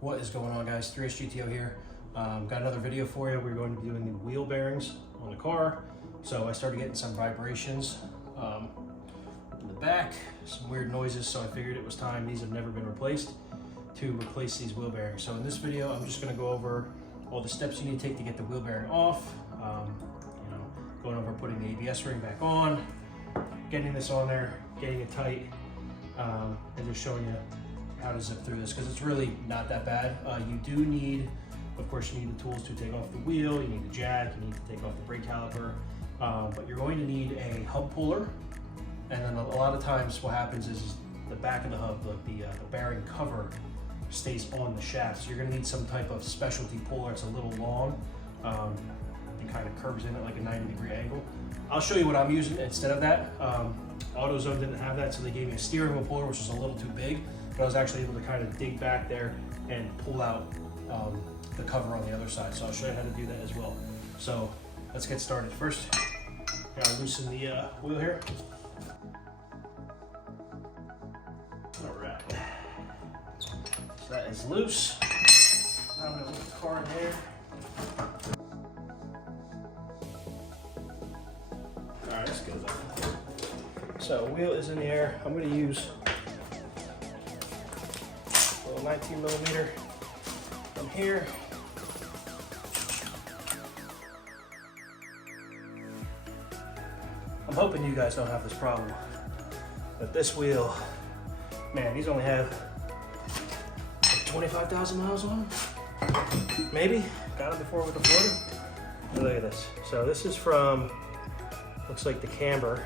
What is going on, guys? 3SGTO here. Got another video for you. We're going to be doing the wheel bearings on the car. So I started getting some vibrations in the back, some weird noises, so I figured it was time. These have never been replaced, to replace these wheel bearings. So in this video, I'm just going to go over all the steps you need to take to get the wheel bearing off. Going over putting the ABS ring back on, getting this on there, getting it tight, and just showing you how to zip through this, because it's really not that bad. You do need, of course, you need the tools to take off the wheel, you need the jack, you need to take off the brake caliper, but you're going to need a hub puller. And then a lot of times what happens is the back of the hub, the bearing cover stays on the shaft. So you're going to need some type of specialty puller. It's a little long and kind of curves in at like a 90-degree angle. I'll show you what I'm using instead of that. AutoZone didn't have that, so they gave me a steering wheel puller, which is a little too big, but I was actually able to kind of dig back there and pull out the cover on the other side. So I'll show you how to do that as well. So let's get started. First, gotta loosen the wheel here. All right, so that is loose. I'm gonna put the car in here. All right, this goes up. So wheel is in the air. I'm gonna use a little 19mm from here. I'm hoping you guys don't have this problem, but this wheel, man, these only have 25,000 miles on them, maybe. Got them before with the Florida. Look at this. So this is from, looks like the camber,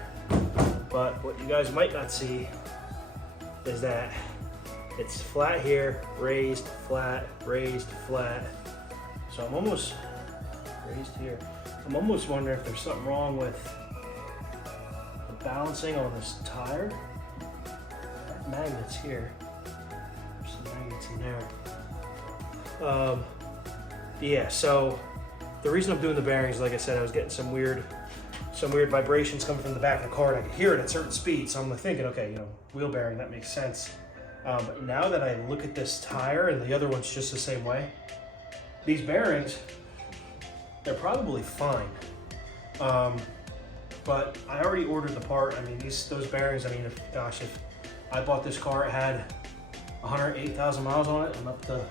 but what you guys might not see is that it's flat here, raised, flat, raised, flat. So I'm almost raised here. I'm almost wondering if there's something wrong with the balancing on this tire. Magnets here. There's some magnets in there. Yeah, so the reason I'm doing the bearings, like I said, I was getting some weird vibrations coming from the back of the car, and I could hear it at certain speeds. So I'm thinking, okay, wheel bearing, that makes sense. But now that I look at this tire, and the other one's just the same way, these bearings, they're probably fine. But I already ordered the part. I mean, those bearings, I mean, if I bought this car, it had 108,000 miles on it. I'm up to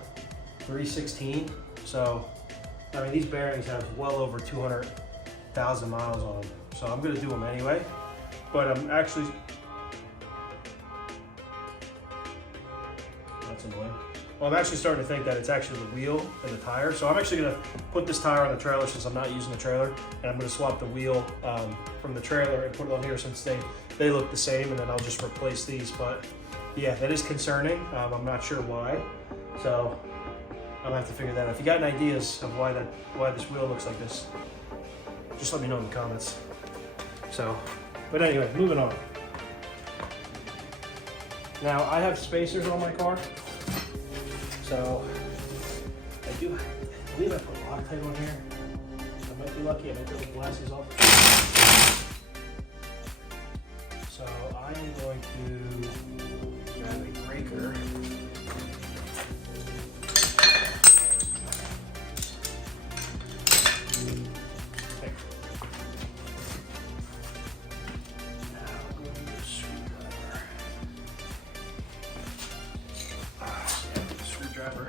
316. So, I mean, these bearings have well over 200,000 miles on them. So I'm gonna do them anyway. But I'm actually, that's annoying. Well, I'm actually starting to think that it's actually the wheel and the tire. So I'm actually gonna put this tire on the trailer since I'm not using the trailer, and I'm gonna swap the wheel from the trailer and put it on here since they look the same, and then I'll just replace these. But yeah, that is concerning. I'm not sure why. So I'm gonna have to figure that out. If you got any ideas of why this wheel looks like this, just let me know in the comments. So, but anyway, moving on. Now I have spacers on my car. So I believe I put Loctite on here. I might be lucky. I might take the glasses off. So I am going to grab a breaker. Okay. Now I'm going to use a screwdriver. Screwdriver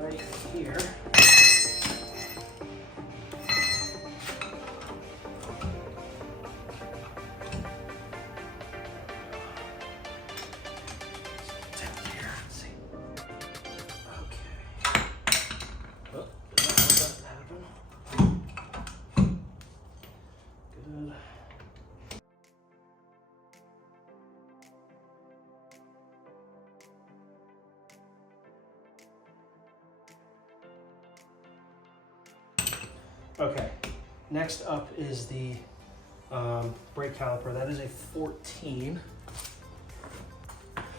right here. Okay, Next up is the brake caliper. That is a 14.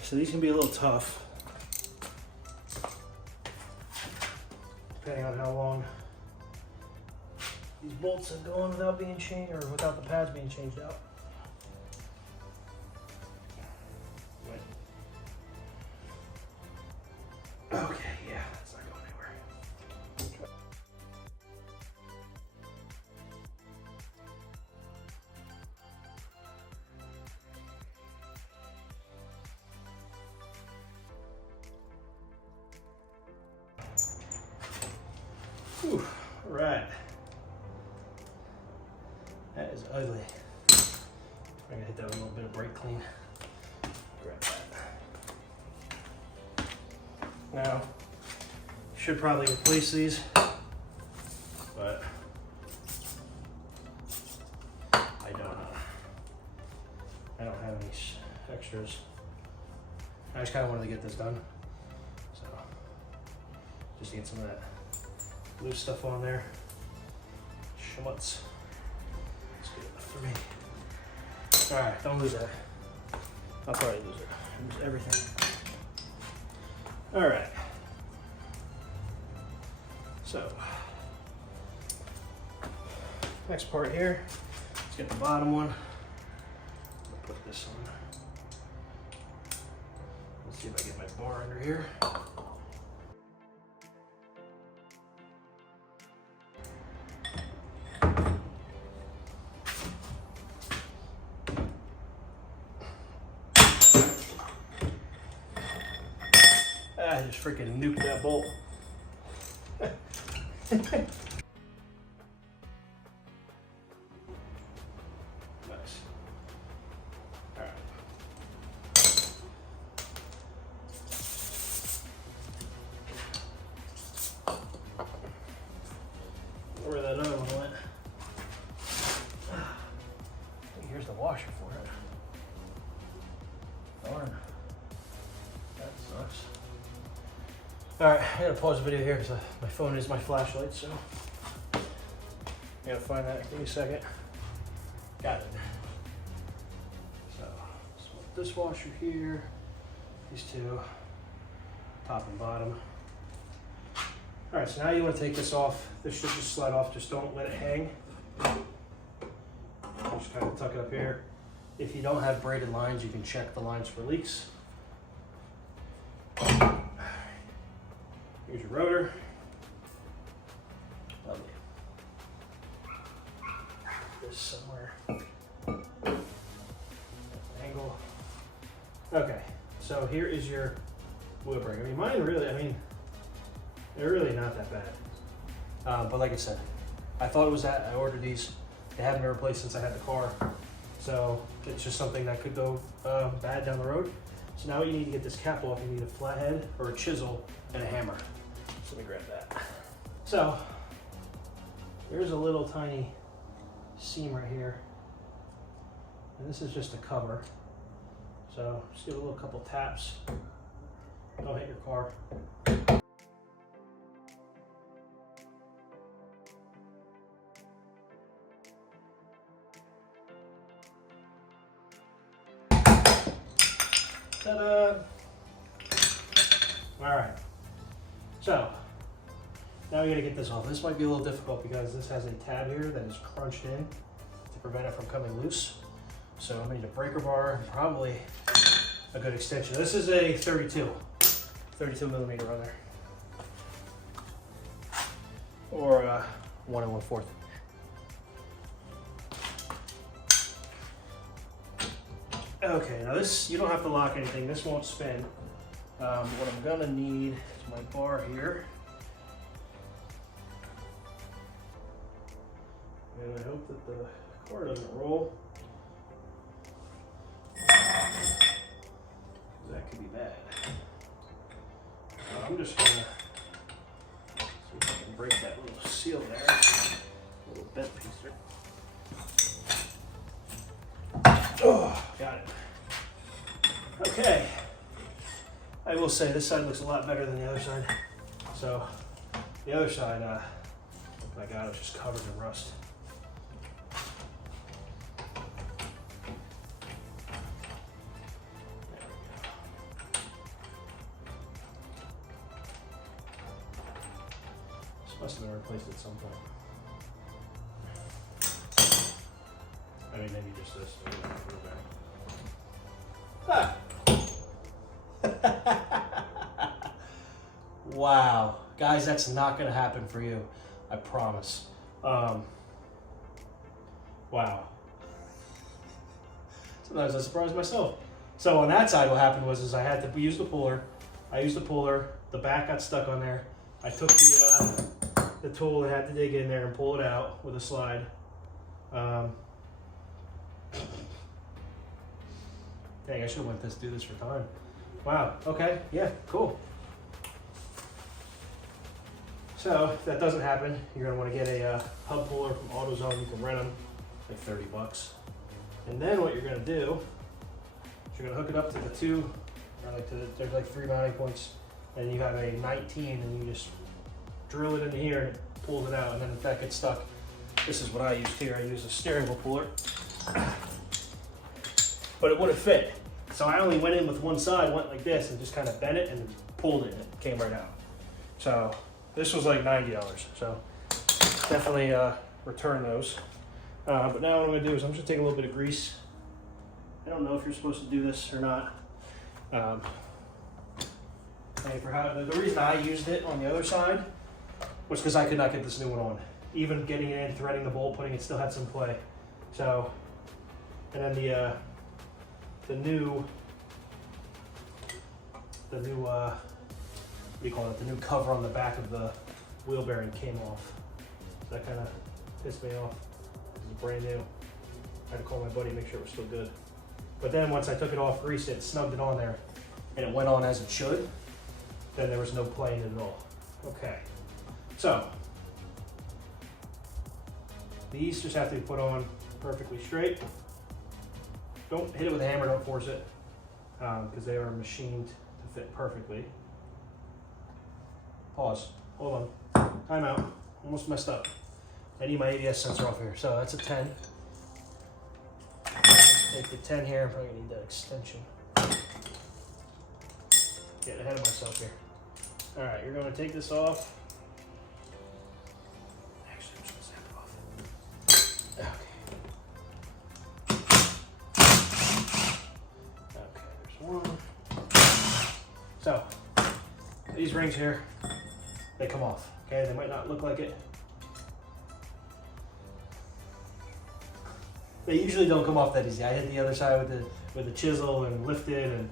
So these can be a little tough, depending on how long these bolts have gone without being changed, or without the pads being changed out. Okay, yeah, that's not going anywhere. Whew, all right. That is ugly. I'm gonna hit that with a little bit of brake clean. Grab that. Now, should probably replace these, but I don't have any extras. I just kind of wanted to get this done, so just to get some of that loose stuff on there. Schmutz. That's good enough for me. All right, don't lose that. I'll probably lose it. Lose everything. All right. So, next part here, let's get the bottom one. I'll put this on. Let's see if I get my bar under here. I just freaking nuked that bolt. Nice. All right. Where that other one went. Here's the washer for it. Darn. That sucks. All right, I gotta pause the video here because my phone is my flashlight, so I gotta find that. Give me a second. Got it. So, this washer here, these two, top and bottom. All right, so now you want to take this off. This should just slide off. Just don't let it hang. Just kind of tuck it up here. If you don't have braided lines, you can check the lines for leaks. Here's your rotor. Lovely. This somewhere. Angle. Okay, so here is your wheel bearing. I mean, mine really, they're really not that bad. But like I said, I thought it was that. I ordered these. They haven't been replaced since I had the car. So it's just something that could go bad down the road. So now you need to get this cap off. You need a flathead or a chisel and a hammer. So let me grab that. So there's a little tiny seam right here. And this is just a cover. So just give it a little couple taps. Don't hit your car. Ta-da! All right. So now we gotta get this off. This might be a little difficult because this has a tab here that is crunched in to prevent it from coming loose. So I'm gonna need a breaker bar and probably a good extension. This is a 32 millimeter runner. Or 1 1/4. Okay, now this, you don't have to lock anything. This won't spin. What I'm gonna need is my bar here. And I hope that the car doesn't roll. That could be bad. I'm just gonna see if I can break that little seal there. A little bent piece there. Oh, got it. Okay. I will say this side looks a lot better than the other side. So the other side, my God, it was just covered in rust. Must have been replaced at some point. I mean, maybe just this. Ah. Wow. Guys, that's not going to happen for you. I promise. Wow. Sometimes I surprise myself. So on that side, what happened was I had to use the puller. I used the puller. The back got stuck on there. I took the tool and had to dig in there and pull it out with a slide. Dang, I should have went to do this for time. Wow, okay, yeah, cool. So if that doesn't happen, you're gonna wanna get a hub puller from AutoZone. You can rent them, like 30 bucks. And then what you're gonna do is you're gonna hook it up to the two, or like there's like 3 mounting points, and you have a 19, and you just drill it into here and it pulls it out. And then if that gets stuck, this is what I used here. I used a steering wheel puller, but it wouldn't fit. So I only went in with one side, went like this, and just kind of bent it and pulled it, and it came right out. So this was like $90. So definitely return those. But now what I'm gonna do is I'm just gonna take a little bit of grease. I don't know if you're supposed to do this or not. And for how, the reason I used it on the other side was because I could not get this new one on. Even getting it in, threading the bolt, putting it, still had some play. So, and then the new what do you call it? The new cover on the back of the wheel bearing came off. So that kind of pissed me off. It was brand new. I had to call my buddy, make sure it was still good. But then once I took it off, greased it, snugged it on there, and it went on as it should, then there was no play in it at all. Okay, so these just have to be put on perfectly straight. Don't hit it with a hammer, don't force it, because they are machined to fit perfectly. Pause, hold on, time out, almost messed up. I need my ABS sensor off here, so that's a 10. Take the 10 here, I'm probably gonna need that extension. Getting ahead of myself here. All right, you're gonna take this off. Actually, I'm just gonna snap it off. Okay. Okay, there's one. So, these rings here, they come off, okay? They might not look like it. They usually don't come off that easy. I hit the other side with the chisel and lifted, and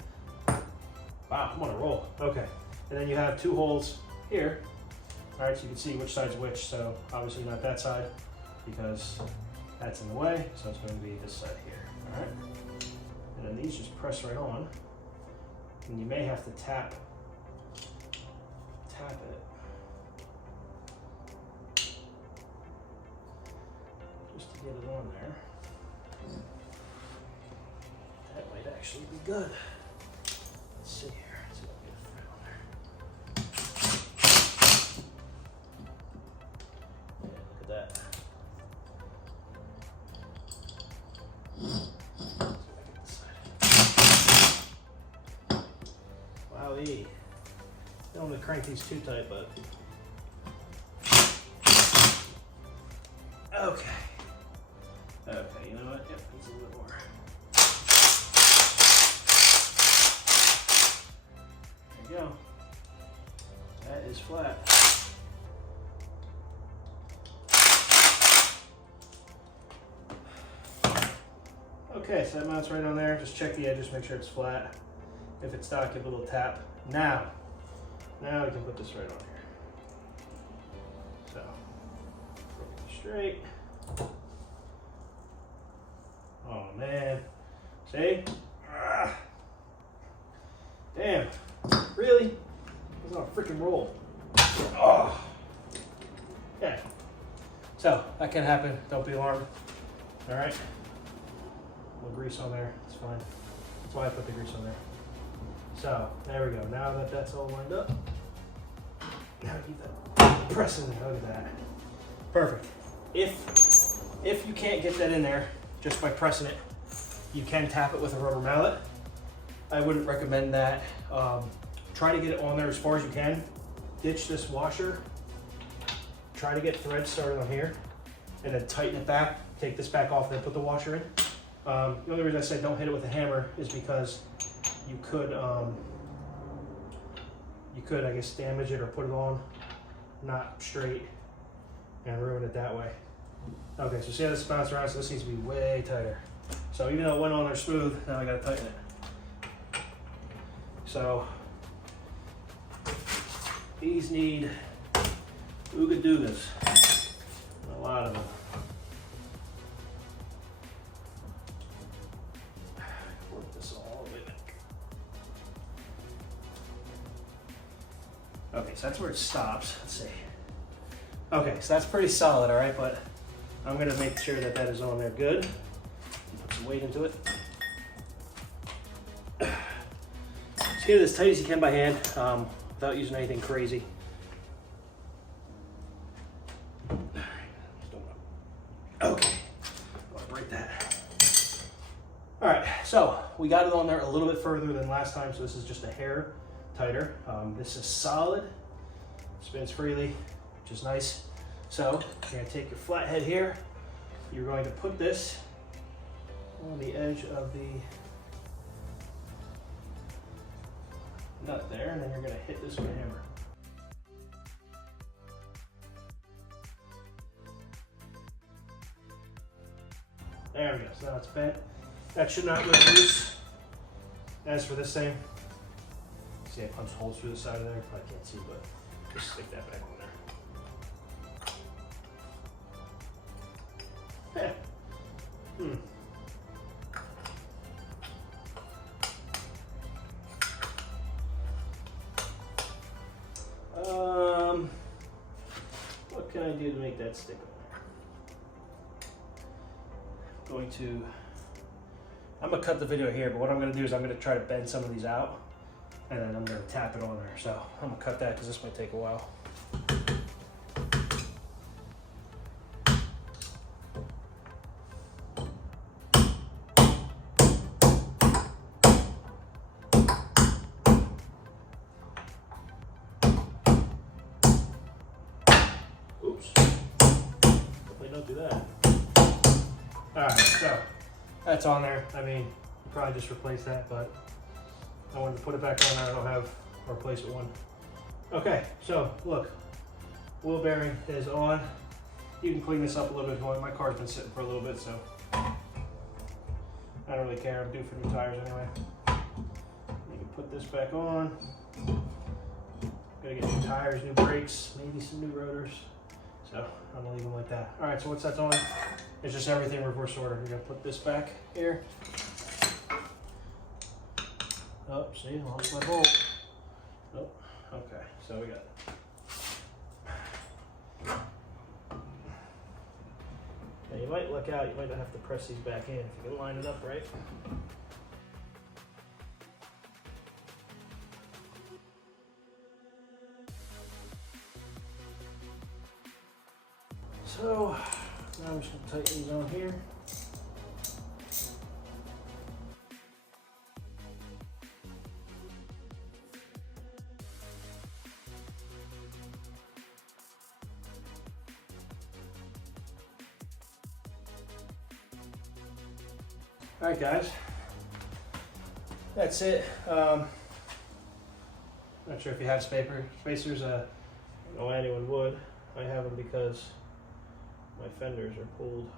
wow, I'm on a roll. Okay, and then you have 2 holes here. All right, so you can see which side's which. So obviously not that side because that's in the way. So it's going to be this side here. All right, and then these just press right on, and you may have to tap it just to get it on there. That might actually be good. Let's see here. Let's see if I can get a thread on there. Yeah, look at that. Let's see if I can get this side. Wowee. Don't want to crank these too tight, but okay. Okay, you know what? Yep, needs a little bit more. There you go. That is flat. Okay, so that mounts right on there. Just check the edges, make sure it's flat. If it's not, give it a little tap. Now we can put this right on here. So, straight. Oh man, see? Damn, really? It's on a freaking roll. Oh. Okay, so that can happen, don't be alarmed. All right, a little grease on there, it's fine. That's why I put the grease on there. So, there we go, now that that's all lined up, now keep that pressing there, look at that. Perfect. If you can't get that in there, just by pressing it, you can tap it with a rubber mallet. I wouldn't recommend that. Try to get it on there as far as you can. Ditch this washer try to get threads started on here and then tighten it back, take this back off and then put the washer in. The only reason I said don't hit it with a hammer is because you could I guess damage it or put it on not straight and ruin it that way. Okay, so see how this bounces around? So this needs to be way tighter. So even though it went on there smooth, now I gotta tighten it. So these need ooga doogas, a lot of them. Work this all the way back. Okay, so that's where it stops. Let's see. Okay, so that's pretty solid, all right, but I'm gonna make sure that that is on there good. Put some weight into it. Just get it as tight as you can by hand, without using anything crazy. Okay, I'll break that. All right, so we got it on there a little bit further than last time, so this is just a hair tighter. This is solid, spins freely, which is nice. So you're gonna take your flathead here, you're going to put this on the edge of the nut there, and then you're gonna hit this with a hammer. There we go, so now it's bent. That should not go loose. As for this thing, see I punched holes through the side of there? I can't see, but just stick that back on there. Yeah. What can I do to make that stick on there? I'm gonna cut the video here, but what I'm gonna do is I'm gonna try to bend some of these out, and then I'm gonna tap it on there. So I'm gonna cut that because this might take a while. Oops. Hopefully don't do that. Alright, so that's on there. I mean, you probably just replace that, but I wanted to put it back on there. I don't have a replacement one. Okay, so look, wheel bearing is on. You can clean this up a little bit more. My car's been sitting for a little bit, so I don't really care. I'm due for new tires anyway. You can put this back on. Gotta get new tires, new brakes, maybe some new rotors. So I'm gonna leave them like that. All right, so once that's on, it's just everything reverse order. You're gonna put this back here. Oh, see, lost my bolt. Oh, okay, so we got it. Now you might look out, you might not have to press these back in if you can line it up right. So now I'm just going to tighten these on here. All right, guys, that's it. Not sure if you have spacers. I don't know anyone would. I have them because my fenders are pulled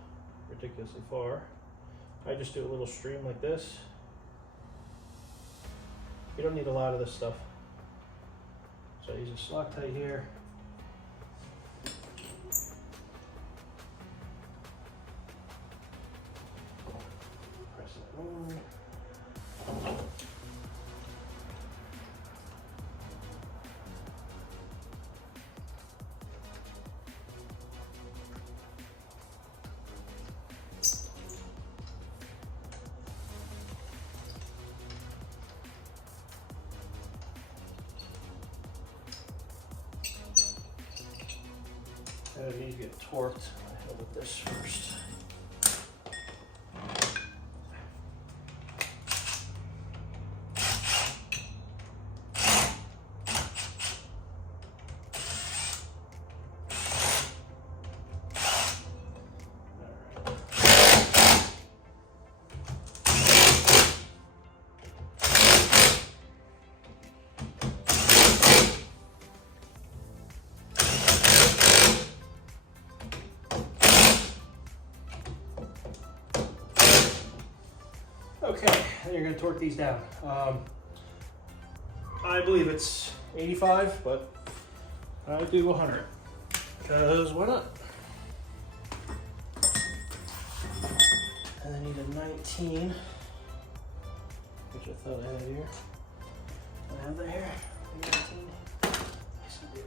ridiculously far. I just do a little stream like this. You don't need a lot of this stuff. So I use a Loctite here. Press it on. I need to get torqued. I held with this first. and you're gonna torque these down. I believe it's 85, but I do 100, because why not? And I need a 19, which I thought I had here. I have that here, 19. Yes, I do.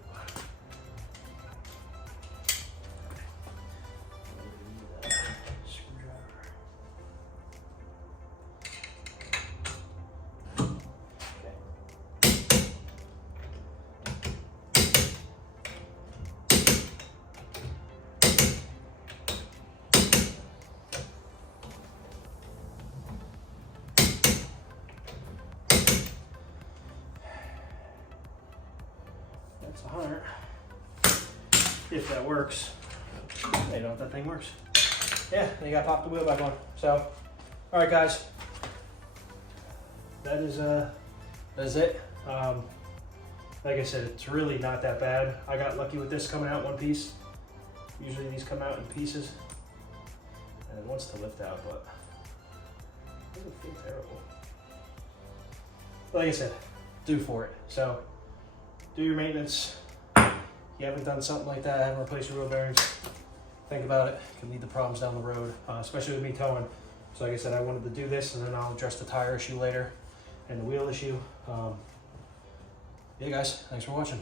That's 100. If that works. I know if that thing works. Yeah, then you gotta pop the wheel back on. So, all right, guys. That is it. Like I said, it's really not that bad. I got lucky with this coming out one piece. Usually these come out in pieces. And it wants to lift out, but it doesn't feel terrible. Like I said, due for it. So, do your maintenance. If you haven't done something like that, haven't replaced your wheel bearings, think about it. It can lead to problems down the road, especially with me towing. So like I said, I wanted to do this, and then I'll address the tire issue later and the wheel issue. Yeah, guys, thanks for watching.